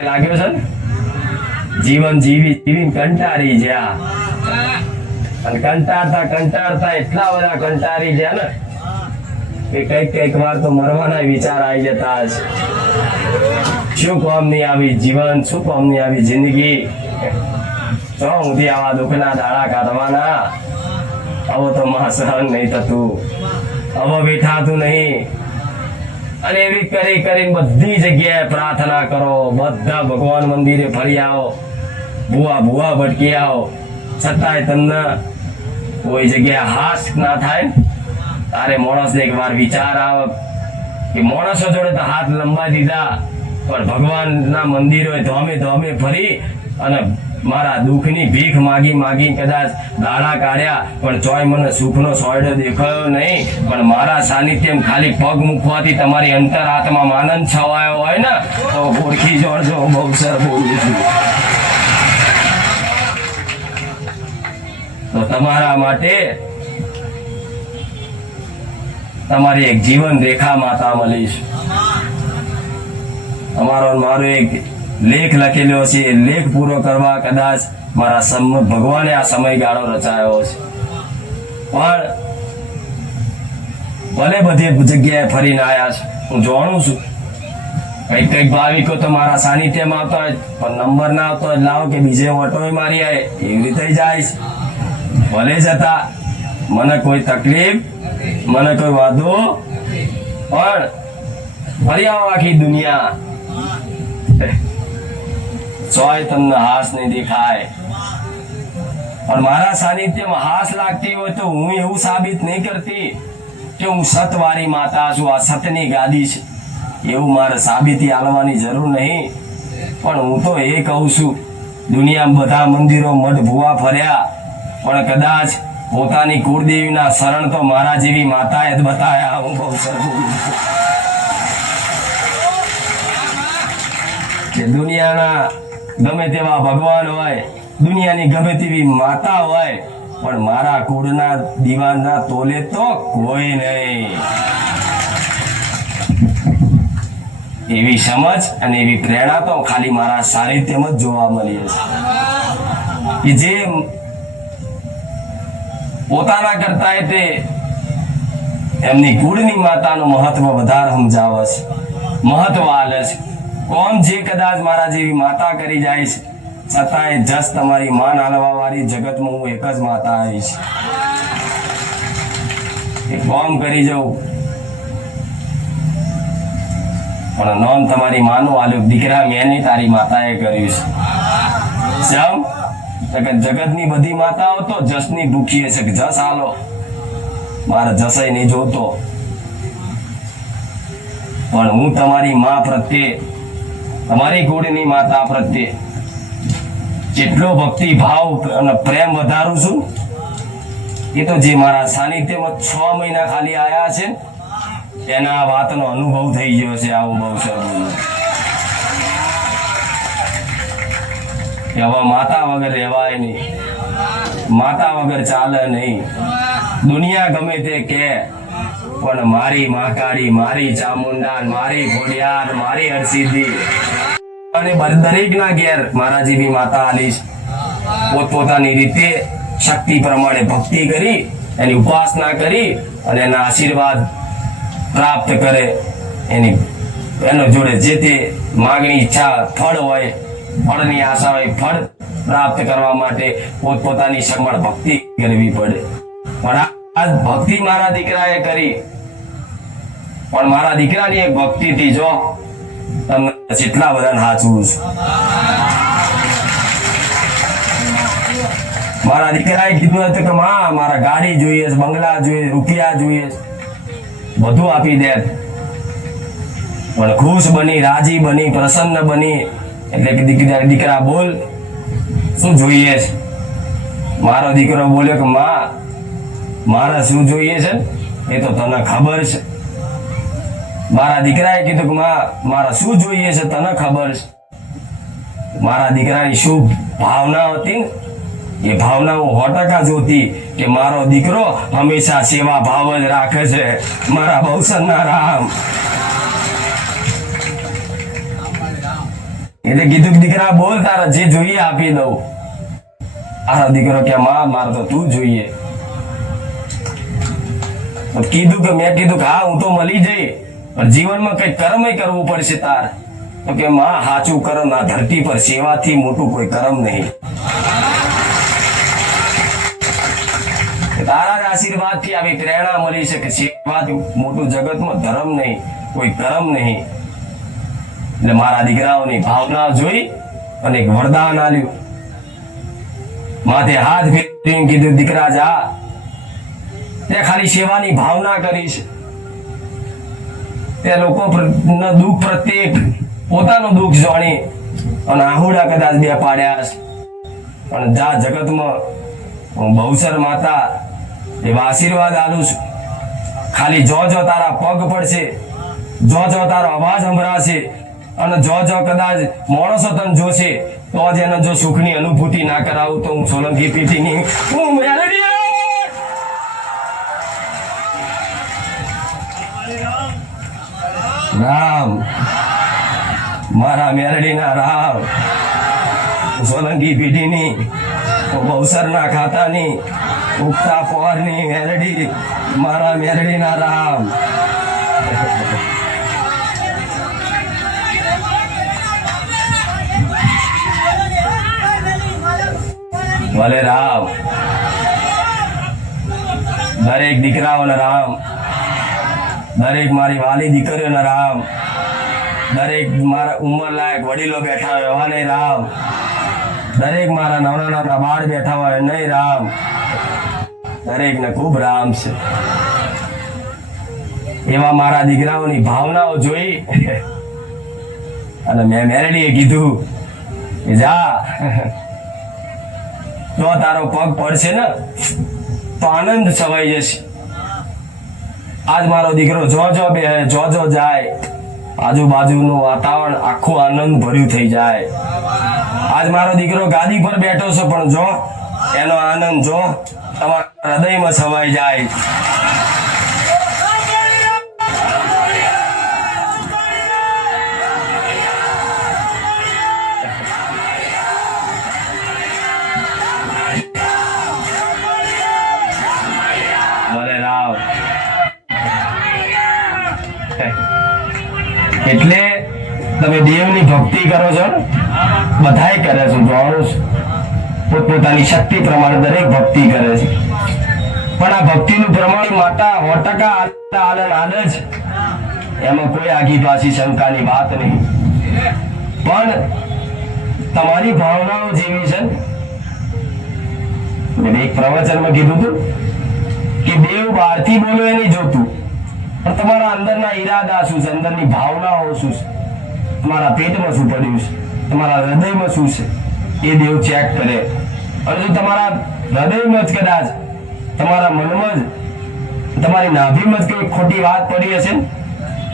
લાગ્યો છે ને? જીવન જીવી જીવી કંટાળી ગયા અને કંટાળતા એટલા બધા કંટાળી ગયા ને કે કઈક વાર તો મરવાના વિચાર આવી જતા હશે. શું કામની આવી જીવન, શું કામની આવી જિંદગી, તો ઊંધી આવા દુઃખના દાડા કાઢવાના. હવે તો માં સહન નહીં થતું, હવે બેઠાતું નહીં. અને એવી કરી કરીને બધી જગ્યાએ પ્રાર્થના કરો, બધા ભગવાન મંદિરે ફરી આવો, ભૂવા ભટકી આવો, છતાંય તમને કોઈ જગ્યાએ હાસ ના થાય. તારે માણસને એક વાર વિચાર આવે કે માણસો જોડે તો હાથ લંબાઈ દીધા, પણ ભગવાનના મંદિરોએ ધોમે ફરી અને મારા દુઃખની ભીખ માગી કદાચ દાડા કાઢ્યા, પણ ચોય મને સુખનો સોયડો દેખાયો નહીં. પણ મારા સાનિધ્યમાં ખાલી પગ મૂકવાથી તમારી અંતર આત્મામાં આનંદ છવાયો હોય ને તો ઓળખી જોડજો. બહુ સર બોલું છું. તો તમારા માટે તમારી એક જીવન રેખા માતા મળીશ. મારો એક લેખ લખેલો છે, લેખ પૂરો કરવા કદાચ મારા ભગવાને આ સમયગાળો રચાયો છે. પણ ભલે બધી જગ્યાએ ફરીને આવ્યા છે, હું જાણું છું. કઈક ભાવિકો તો મારા સાનિધ્યમાં આવતા હોય પણ નંબર ના આવતો હોય, લાવો કે બીજે ઓટો મારી આવે, એવી રીતે જાય. ભલે જતા મને કોઈ તકલીફ, મને કોઈ વાંધો, પણ ફરી આવો આખી દુનિયા સોય તમને હાસ નહીં દેખાય. પણ મારા સાનિધ્યમાં હાસ લાગતી હોય તો હું એવું સાબિત નહીં કરતી કે હું સતવારી માતા છું, આ સતની ગાદી છે, એવું મારે સાબિતી આલવાની જરૂર નહીં. પણ હું તો એ કહું છું, દુનિયામાં બધા મંદિરો મઢ ભૂવા ફર્યા, પણ કદાચ પોતાની કુળદેવીના શરણ તો મારા જેવી માતાએ જ બતાયા. હું બહુ સરખું કે દુનિયાના ગમે તેવા ભગવાન હોય, દુનિયાની ગમે તેવી માતા હોય, પણ મારા કુળના દીવાના તોલે તો કોઈ નહીં. એવી સમજ અને એવી પ્રેરણા તો ખાલી મારા સાનિધ્યમાં જ જોવા મળી છે કે જે પોતાના કરતા એટલે એમની કુળની માતાનું મહત્વ વધારે સમજાવે છે, મહત્વ આલે છે. કોણ જે કદાચ મારા જેવી માતા કરી જાય છે, છતાંય જસ તમારી માન આલવા વાળી જગતમાં હું એક જ માતા આવીશ. એ કોમ કરી જવું પણ નોન તમારી માનું આલ્યું, દીકરા મેં નહીં તારી માતાએ કર્યું છે. જગતની બધી માતાઓ તો જસની ભૂખી છે કે જસ આલો, મારે જસય નહીં જોતો. પણ હું તમારી માં પ્રત્યે, તમારી કુળની માતા પ્રત્યે જેટલો ભક્તિ ભાવ અને પ્રેમ વધારું છું, એ તો જે મારા સાનિધ્યમાં 6 મહિના ખાલી આયા છે એના વાતનો અનુભવ થઈ ગયો છે. આવું બહુ સરસ હવે માતા વગર રહેવાય નહીં, માતા વગર ચાલે નહીં. દુનિયા ગમે તે કે, પણ મારી મહાકાળી, મારી ચામુંડા, મારી ઘોડિયાર, મારી હરસિદ્ધિ અને દરેકના ઘેર મારા જેવી માતા આલીશ. પોતપોતાની રીતે શક્તિ પ્રમાણે ભક્તિ કરી, એની ઉપાસના કરી અને એના આશીર્વાદ પ્રાપ્ત કરે. એનો જોડે જે તે માગણી ઈચ્છા ફળ હોય, ફળની આશા હોય, ફળ પ્રાપ્ત કરવા માટે પોતપોતાની સમળ ભક્તિ કરવી પડે. પણ આ ભક્તિ મારા દીકરાએ કરી, પણ મારા દીકરાની એક ભક્તિથી જો તમને જેટલા બધાને હાચવું છું. મારા દીકરાએ કીધું હતું કે માં મારા ગાડી જોઈએ, બંગલા જોઈએ, રૂપિયા જોઈએ, બધું આપી દે. પણ ખુશ બની, રાજી બની, પ્રસન્ન બની એટલે કે દીકરા બોલ શું જોઈએ છે? મારો દીકરો બોલ્યો કે માં મારે શું જોઈએ છે એ તો તને ખબર છે. મારા દીકરાએ કીધું કે માં મારે શું જોઈએ છે તને ખબર છે. મારા દીકરાની શું ભાવના હતી, એ ભાવના હું 100% જોતી કે મારો દીકરો હંમેશા સેવા ભાવ જ રાખે છે. મારા બહુસરના રામ. એટલે કીધું કે દીકરા બોલ, તારે જે જોઈએ આપી દઉં. આનો દીકરો કે માં મારે તો તું જોઈએ. કીધું કે મેં કીધું કે હા હું તો મળી જઈ, પણ જીવનમાં કઈ કર્મ કરવું પડશે તાર. તો કે માં સાચું કર્મ આ ધરતી પર સેવાથી મોટું કોઈ કર્મ નહીં. તારા જ આશીર્વાદથી આવી પ્રેરણા મળી છે કે સેવાથી મોટું જગતમાં ધર્મ નહીં, કોઈ કર્મ નહીં. એટલે મારા દીકરાઓની ભાવના જોઈ અને એક વરદાન આલ્યું. માથે હાથ ફેરવીને કીધું દીકરા જા, તે ખાલી સેવાની ભાવના કરી છે. તે લોકો દુઃખ પ્રત્યે પોતાનું દુઃખ જાણી અને આહુડા કદાચ બે પાડ્યા છે. પણ જા જગતમાં હું બહુસર માતા એવા આશીર્વાદ આલું છું. ખાલી જો તારા પગ પડશે, જો તારો અવાજ સંભળાશે અને જો કદાચ માણસો તને જોશે તો જ એને જો સુખની અનુભૂતિ ના કરાવું તો હું સોલંકી પીઠીની હું મેલડી. રામ મારા મેલડીના રામ, સોલંકી પીઢીની બહુસરના ખાતાની ઉગતા પોરની મેલડી, મારા મેલડીના રામ. ભલે રામ, દરેક દીકરાઓને રામ, દરેક મારી વાલી દીકરીઓને રામ, દરેક મારા ઉંમર લાયક વડીલો બેઠા હોય એવાને રામ, દરેક મારા નાના બાળ બેઠા હોય નહીં રામ. દરેકને ખૂબ રામ છે. એવા મારા દીકરાઓની ભાવનાઓ જોઈ અને મેં મેલડીએ કીધું કે જા, જો તારો પગ પડશે ને તો આનંદ છવાઈ જશે. આજ મારો દીકરો જો જાય, આજુબાજુનું વાતાવરણ આખું આનંદ ભર્યું થઈ જાય. આજ મારો દીકરો ગાદી પર બેઠો છે, પણ જો એનો આનંદ જો તમારા હૃદયમાં છવાઈ જાય. એટલે તમે દેવની ભક્તિ કરો છો, બધાય કરે છે, જાણો છો, પોતપોતાની શક્તિ પ્રમાણે દરેક ભક્તિ કરે છે. પણ આ ભક્તિનું પ્રમાણ માતા 100% આલે જ, એમાં કોઈ આગી પાછી શંકાની વાત નહીં. પણ તમારી ભાવનાઓ જેવી છે. એક પ્રવચનમાં કીધું હતું કે દેવ બહારથી બોલો એ નહીં જોતું, પણ તમારા અંદરના ઈરાદા શું છે, અંદરની ભાવનાઓ શું છે, તમારા પેટમાં શું પડ્યું છે, તમારા હૃદયમાં શું છે, એ દેવ ચેક કરે. અને જો તમારા હૃદયમાં જ કદાચ તમારા મનમાં જ તમારી નાભીમાં જ કોઈ ખોટી વાત પડી હશે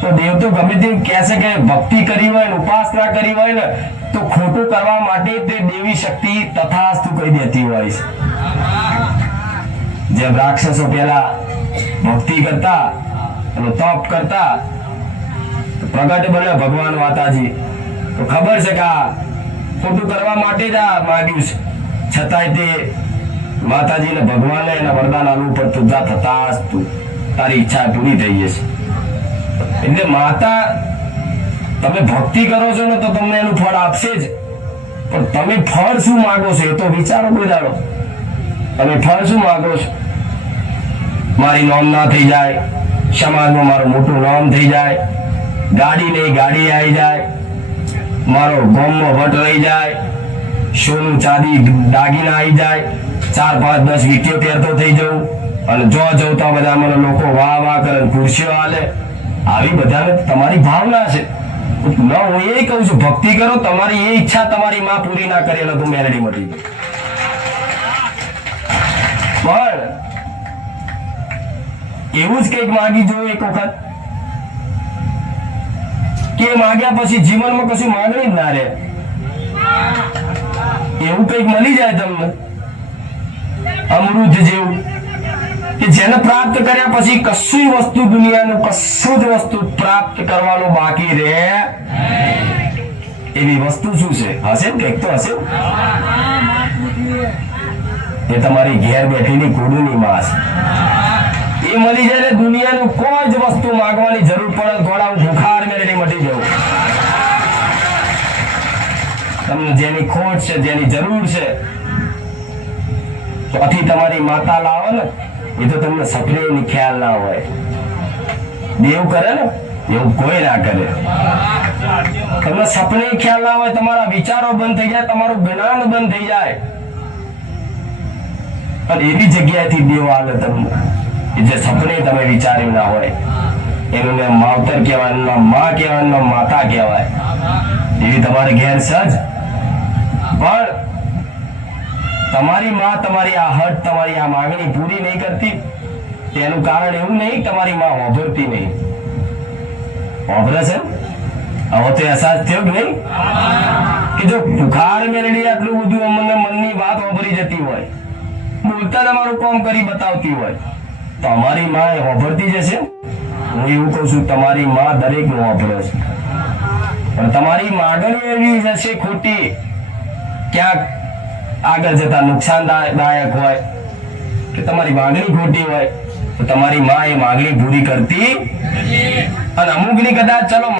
તો દેવ તો ગમે તેવું કહેશે કે ભક્તિ કરી હોય ને ઉપાસના કરી હોય ને તો ખોટું કરવા માટે તે દેવી શક્તિ તથાસ્તુ કહી દેતી હોય છે. જેમ રાક્ષસો પહેલા ભક્તિ કરતા અને તપ કરતા, પ્રગટ બને ભગવાન માતાજી, તો ખબર છે કે આ ખોટું કરવા માટે જ આ માંગ્યું છે, છતાંય તે માતાજીને ભગવાનને એના વરદાન આલવું પડતું, જા તથાસ્તુ, તારી ઈચ્છા પૂરી થઈ જશે. એટલે માતા તમે ભક્તિ કરો છો ને તો તમને એનું ફળ આપશે જ, પણ તમે ફળ શું માંગો છો એ તો વિચારો બધાડો. તમે ફળ શું માંગો છો? મારી નોમ ના થઈ જાય, સમાજમાં મારું મોટું નામ થઈ જાય, ગાડી નહીં ગાડી આવી જાય, મારો ગામમાં વટ રહી જાય, સોનું ચાંદી દાગીના આવી જાય, 4, 5, 10 વીટીઓ પહેરતો થઈ જવું, અને જો જોતા બધા મને લોકો વાહ વાહ કરે, ખુરશીઓ હાલે. આવી બધાને તમારી ભાવના છે. હું એ કહું છું ભક્તિ કરો, તમારી એ ઈચ્છા તમારી માં પૂરી ના કરે એટલે તું મેલડી મળી ગઈ. પણ એવું જ કંઈક માગી જો એક વખત, કે માગ્યા પછી જીવનમાં કશું માંગણી જ ના રહે. એવું કંઈક મળી જાય તમને અમૃત જેવું, કે જેને પ્રાપ્ત કર્યા પછી કશું વસ્તુ દુનિયાનું કશું જ વસ્તુ પ્રાપ્ત કરવાનું બાકી રહે. એવી વસ્તુ શું છે? હશે ને કંઈક તો હશે. એ તમારી ઘેર બેઠેલી કુડુની માં છે. એ મળી જાય ને દુનિયાનું કોઈ જ વસ્તુ માંગવાની જરૂર પડે થોડા હું ભૂખાર મેળવી મટી જાઉં. તમને જેની ખોટ છે, જેની જરૂર છે, ત્યાંથી તમારી માતા લાવો ને, એ તો તમને સપને ખ્યાલ ના હોય. દેવ કરે ને એવું કોઈ ના કરે. તમને સપને ખ્યાલ ના હોય, તમારા વિચારો બંધ થઈ જાય, તમારું જ્ઞાન બંધ થઈ જાય, અને એવી જગ્યાએથી દેવ આવે તમને જે સપને તમે વિચાર્યું ના હોય. એનું નામ માવતર કહેવાય, એનું નામ માં કહેવાય, એનું નામ માતા કહેવાય. એવી તમારે ઘેર સજ. પણ તમારી માં તમારી આ હટ, તમારી આ માંગણી પૂરી નહીં કરતી, તેનું કારણ એવું નહીં તમારી માં વાપરતી નહીં. વાપરે છે. હવે તો અહેસાસ થયો કે નહીં કે જો ભૂખાર મેળવી આટલું બધું અમને મનની વાત વાપરી જતી હોય, બોલતા તમારું કામ કરી બતાવતી હોય, તો અમારી માં એ વાપરતી જશે. હું એવું કહું છું, તમારી માં દરેક નું વાપરે છે, પણ તમારી માગણી એવી હશે ખોટી, ક્યાંક આગળ જતા નુકસાનદાયક હોય, કે તમારી માગણી ખોટી હોય, તો તમારી માં એ માગણી પૂરી કરતી. અને અમુકની કદાચ ચલો